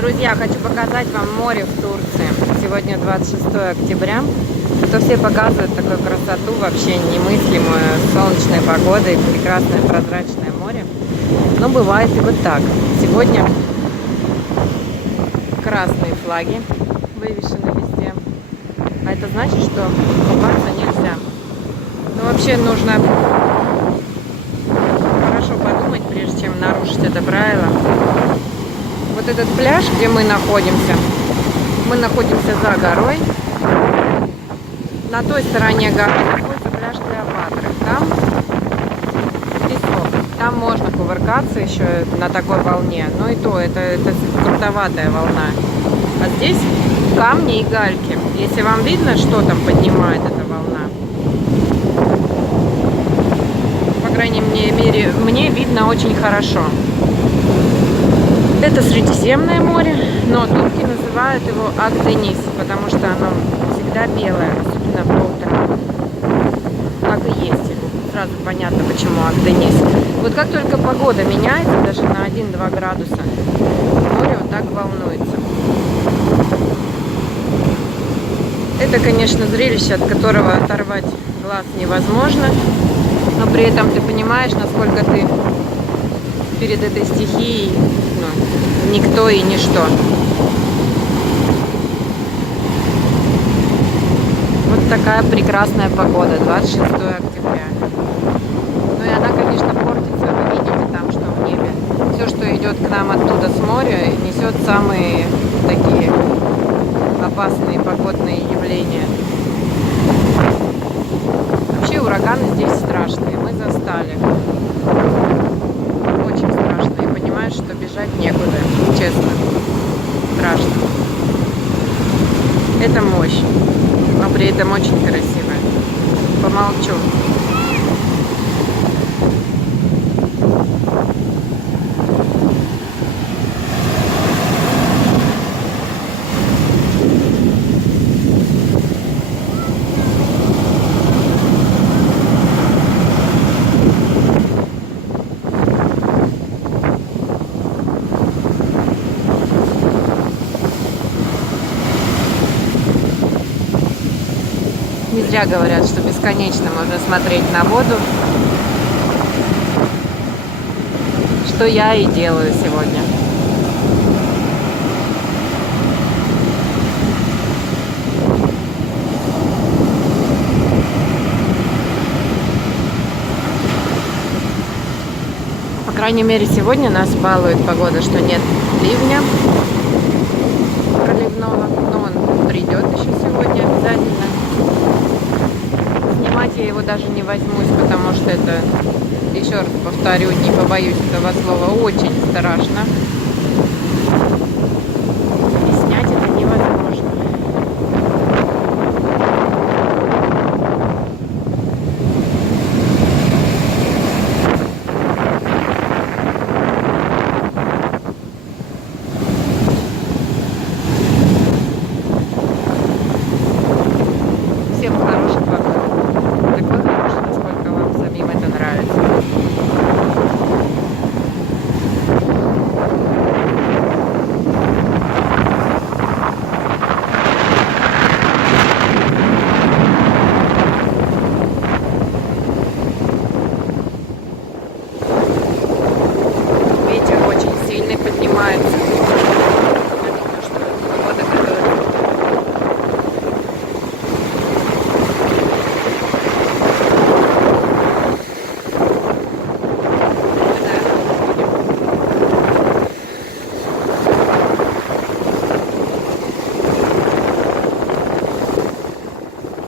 Друзья, хочу показать вам море в Турции. Сегодня 26 октября. То все показывают такую красоту, вообще немыслимую, с солнечной погодой, прекрасное прозрачное море. Но бывает и вот так. Сегодня красные флаги вывешены везде. А это значит, что купаться нельзя. Ну, вообще нужно хорошо подумать, прежде чем нарушить это правило. Вот этот пляж, где мы находимся за горой. На той стороне горы находится пляж Клеопатры. Там песок. Там можно кувыркаться еще на такой волне. Но и то, это крутоватая волна. А здесь камни и гальки. Если вам видно, что там поднимает эта волна. По крайней мере, мне видно очень хорошо. Это Средиземное море, но турки называют его Ак-Дениз, потому что оно всегда белое, особенно по утрам. Так и есть. Сразу понятно, почему Ак-Дениз. Вот как только погода меняется, даже на 1-2 градуса, море вот так волнуется. Это, конечно, зрелище, от которого оторвать глаз невозможно, но при этом ты понимаешь, насколько ты перед этой стихией никто и ничто. Вот такая прекрасная погода, 26 октября. Ну и она, конечно, портится. Вы видите там, что в небе. Все, что идет к нам оттуда с моря, несет самые такие опасные погодные явления. Вообще ураганы здесь страшные. Мы застали. Очень страшно. И понимаешь, что бежать некуда. Честно. Страшно. Это мощь. Но при этом очень красивая. Помолчу. Не зря говорят, что бесконечно можно смотреть на воду, что я и делаю сегодня. По крайней мере, сегодня нас балует погода, что нет ливня проливного, но он придет еще сегодня обязательно. Я его даже не возьмусь, потому что это, еще раз повторю, не побоюсь этого слова, очень страшно.